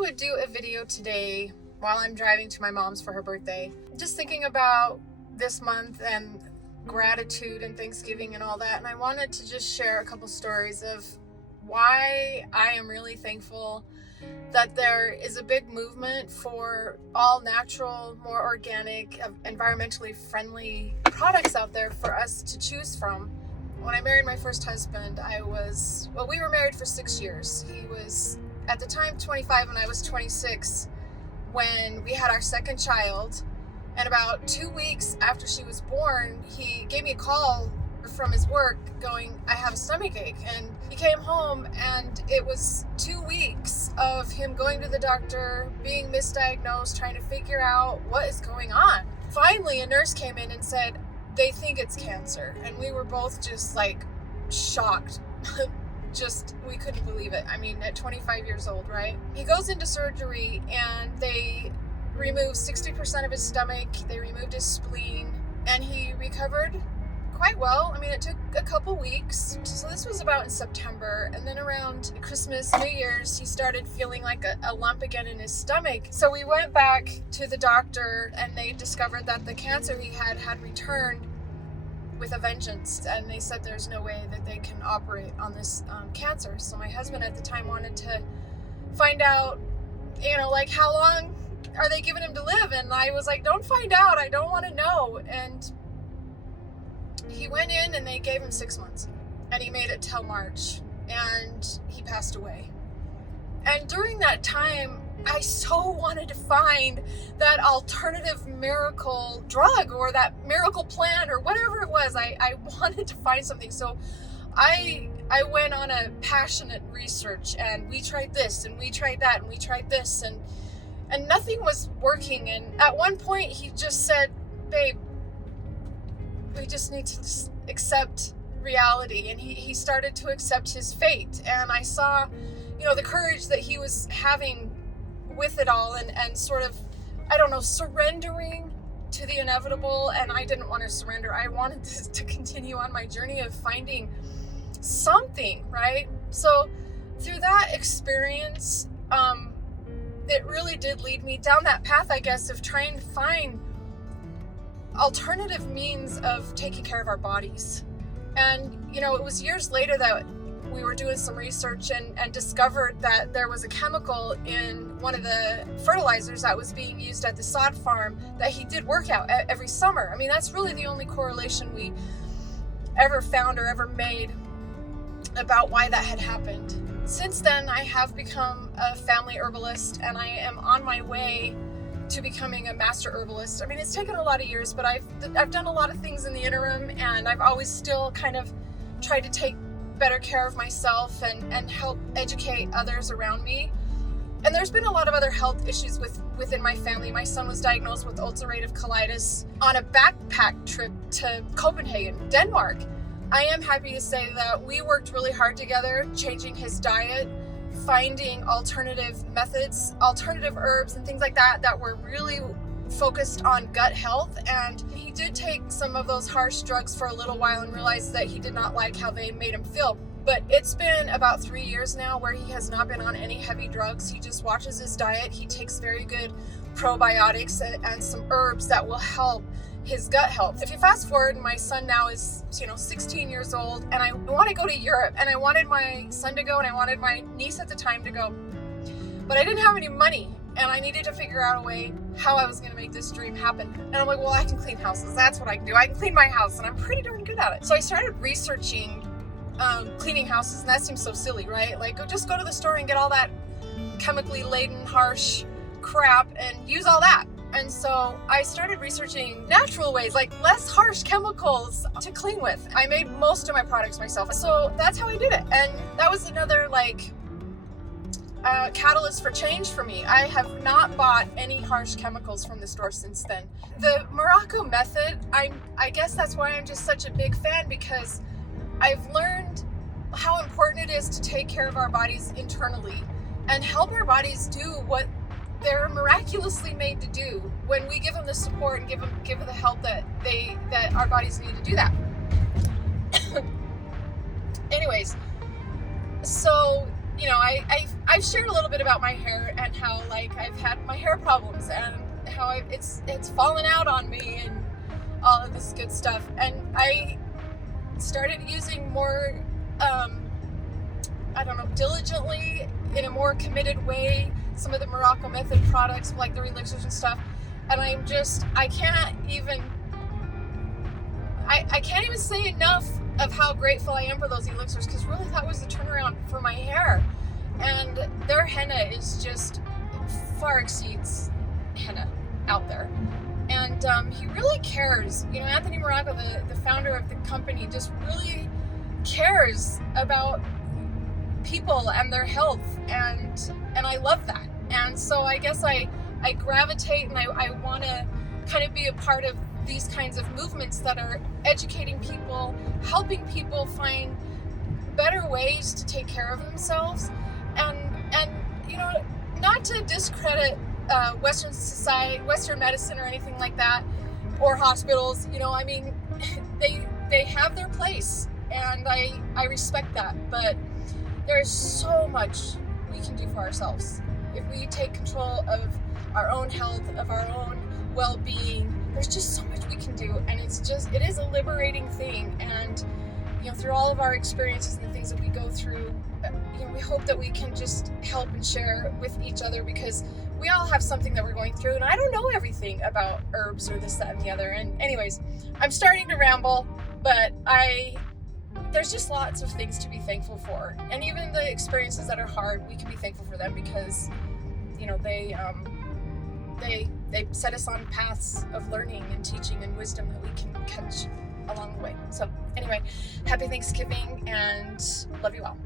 would do a video today while I'm driving to my mom's for her birthday, just thinking about this month and gratitude and Thanksgiving and all that. And I wanted to just share a couple stories of why I am really thankful that there is a big movement for all natural, more organic, environmentally friendly products out there for us to choose from. When I married my first husband, we were married for 6 years. He was at the time 25 and I was 26 when we had our second child. And about 2 weeks after she was born, he gave me a call from his work going, I have a stomach ache. And he came home and it was 2 weeks of him going to the doctor, being misdiagnosed, trying to figure out what is going on. Finally, a nurse came in and said, they think it's cancer. And we were both just like shocked. We couldn't believe it. I mean, at 25 years old, right? He goes into surgery and they removed 60% of his stomach. They removed his spleen and he recovered quite well. I mean, it took a couple weeks. So this was about in September. And then around Christmas, New Year's, he started feeling like a lump again in his stomach. So we went back to the doctor and they discovered that the cancer he had returned with a vengeance. And they said there's no way that they can operate on this cancer. So my husband at the time wanted to find out, like how long are they giving him to live? And I was like, don't find out. I don't want to know. And he went in and they gave him 6 months and he made it till March and he passed away. And during that time, I so wanted to find that alternative miracle drug or that miracle plant or whatever it was. I wanted to find something. So I went on a passionate research and we tried this and we tried that and we tried this and nothing was working. And at one point he just said, babe, we just need to accept reality. And he started to accept his fate. And I saw, the courage that he was having with it all and sort of, surrendering to the inevitable. And I didn't want to surrender. I wanted to continue on my journey of finding something, right? So through that experience, it really did lead me down that path, I guess, of trying to find alternative means of taking care of our bodies. And it was years later that we were doing some research and discovered that there was a chemical in one of the fertilizers that was being used at the sod farm that he did work out every summer. I mean, that's really the only correlation we ever found or ever made about why that had happened. Since then, I have become a family herbalist and I am on my way to becoming a master herbalist. I mean, it's taken a lot of years, but I've done a lot of things in the interim, and I've always still kind of tried to take better care of myself and help educate others around me. And there's been a lot of other health issues within my family. My son was diagnosed with 𝘼𝙊𝙇𝙇 on a backpack trip to Copenhagen, Denmark. I am happy to say that we worked really hard together, changing his diet, finding alternative methods, alternative herbs and things like that were really focused on gut health. And he did take some of those harsh drugs for a little while and realized that he did not like how they made him feel. But it's been about 3 years now where he has not been on any heavy drugs. He just watches his diet. He takes very good probiotics and some herbs that will help his gut health. If you fast forward, my son now is 16 years old and I want to go to Europe, and I wanted my son to go and I wanted my niece at the time to go, but I didn't have any money and I needed to figure out a way how I was going to make this dream happen. And I'm like, well, I can clean houses. That's what I can do. I can clean my house and I'm pretty darn good at it. So I started researching cleaning houses, and that seems so silly, right? Like, just go to the store and get all that chemically laden, harsh crap and use all that. And so I started researching natural ways, like less harsh chemicals to clean with. I made most of my products myself. So that's how I did it. And that was another catalyst for change for me. I have not bought any harsh chemicals from the store since then. The Morrocco Method, I guess that's why I'm just such a big fan, because I've learned how important it is to take care of our bodies internally and help our bodies do what they're miraculously made to do when we give them the support and give them the help that our bodies need to do that. Anyways, so I I've shared a little bit about my hair and how like I've had my hair problems and how it's fallen out on me and all of this good stuff. And I started using more, I don't know, diligently, in a more committed way, some of the Morrocco Method products, like the elixirs and stuff. And I can't even say enough of how grateful I am for those elixirs, because really that was the turnaround for my hair. And their henna is just far exceeds henna out there. And he really cares. You know, Anthony Morrocco, the founder of the company, just really cares about people and their health, and I love that. And so I guess I gravitate, and I want to kind of be a part of these kinds of movements that are educating people, helping people find better ways to take care of themselves, and you know, not to discredit Western society, Western medicine, or anything like that, or hospitals. You know, I mean, they have their place, and I respect that. But there's so much we can do for ourselves if we take control of our own health, of our own well-being. There's just so much we can do, and it is a liberating thing. And you know, through all of our experiences and the things that we go through, you know, we hope that we can just help and share with each other, because we all have something that we're going through, and I don't know everything about herbs or this, that, and the other. And anyways, I'm starting to ramble, but there's just lots of things to be thankful for. And even the experiences that are hard, we can be thankful for them, because you know, they set us on paths of learning and teaching and wisdom that we can catch along the way. So anyway, happy Thanksgiving, and love you all.